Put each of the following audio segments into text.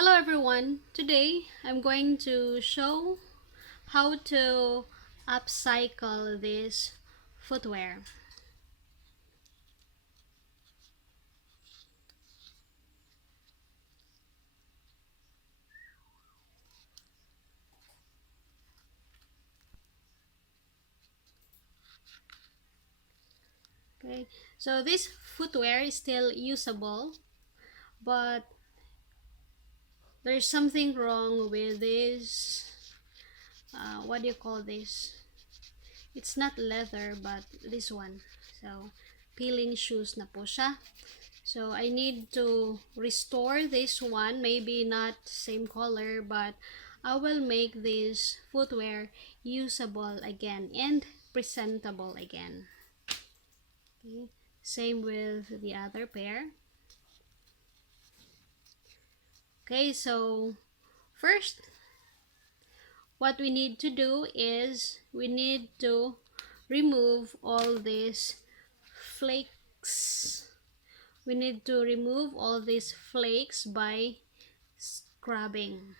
Hello everyone! Today I'm going to show how to upcycle this footwear. Okay, so this footwear is still usable, but there's something wrong with this. What do you call this? It's not leather, but this one. So, peeling shoes na po siya. So, I need to restore this one. Maybe not same color, but I will make this footwear usable again and presentable again. Okay. Same with the other pair. Okay, so first, what we need to do is we need to remove all these flakes. We need to remove all these flakes by scrubbing.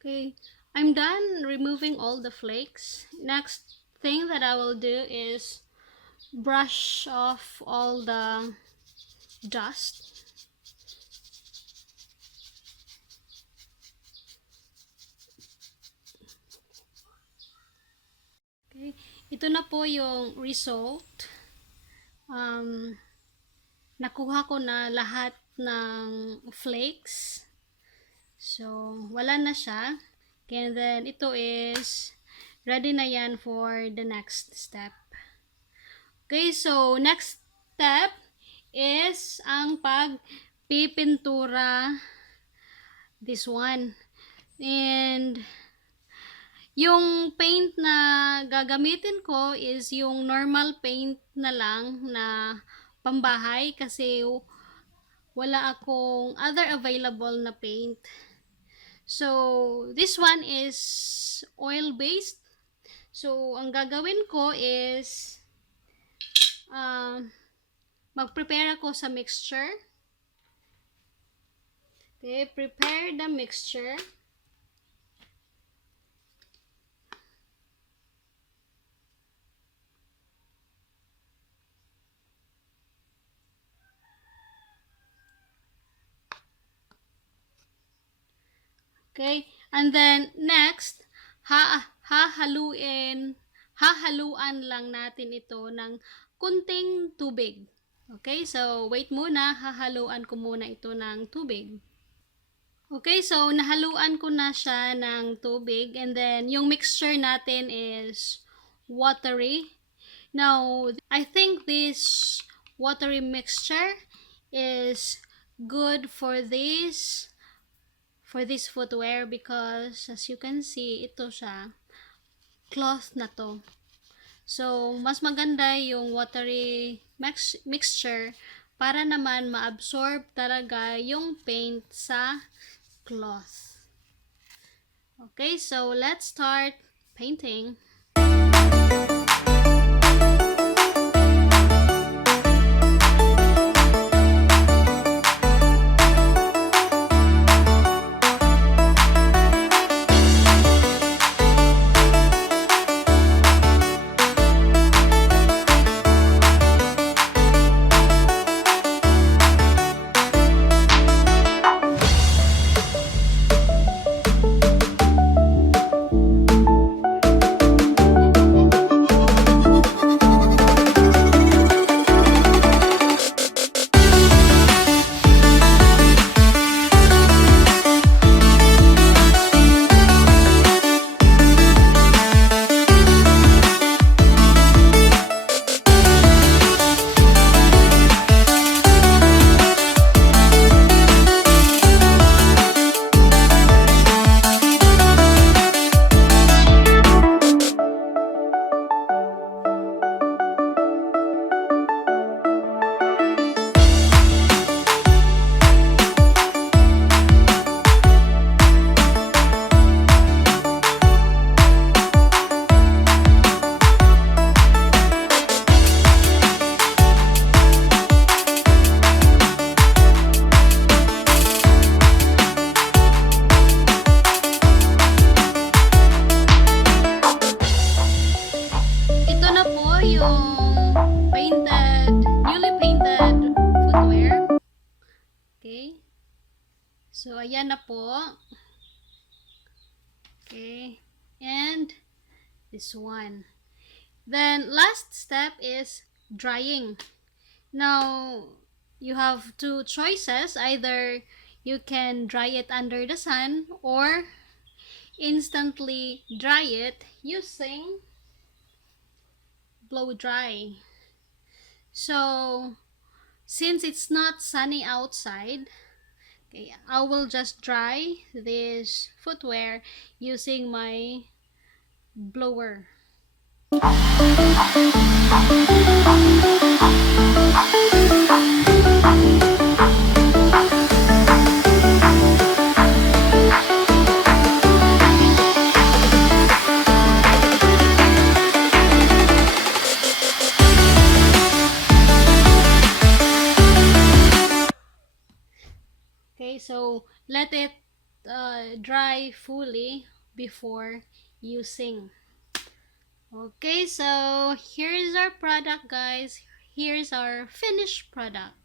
Okay, I'm done removing all the flakes. Next thing that I will do is brush off all the dust. Okay, ito na po yung result. Nakuha ko na lahat ng flakes. So, wala na siya. And then, ito is ready na yan for the next step. Okay, so next step is ang pagpipintura this one. And yung paint na gagamitin ko is yung normal paint na lang na pambahay kasi wala akong other available na paint. So, this one is oil-based. So, ang gagawin ko is mag-prepare ako sa mixture. Okay, prepare the mixture. Okay, and then next, hahaluan lang natin ito ng kunting tubig. Okay, so wait muna, hahaluan ko muna ito ng tubig. Okay, so nahaluan ko na siya ng tubig and then yung mixture natin is watery. Now, I think this watery mixture is good for this footwear because as you can see, ito siya, cloth na to. So, mas maganda yung watery mixture para naman ma-absorb talaga yung paint sa cloth. Okay, so let's start painting. Newly painted footwear. Okay. So, ayan na po. Okay. And this one. Then, last step is drying. Now, you have two choices. Either you can dry it under the sun or instantly dry it using blow dry. So, since it's not sunny outside, okay, I will just dry this footwear using my blower. Okay, so let it dry fully before using. Okay, so here's our product, guys. Here's our finished product.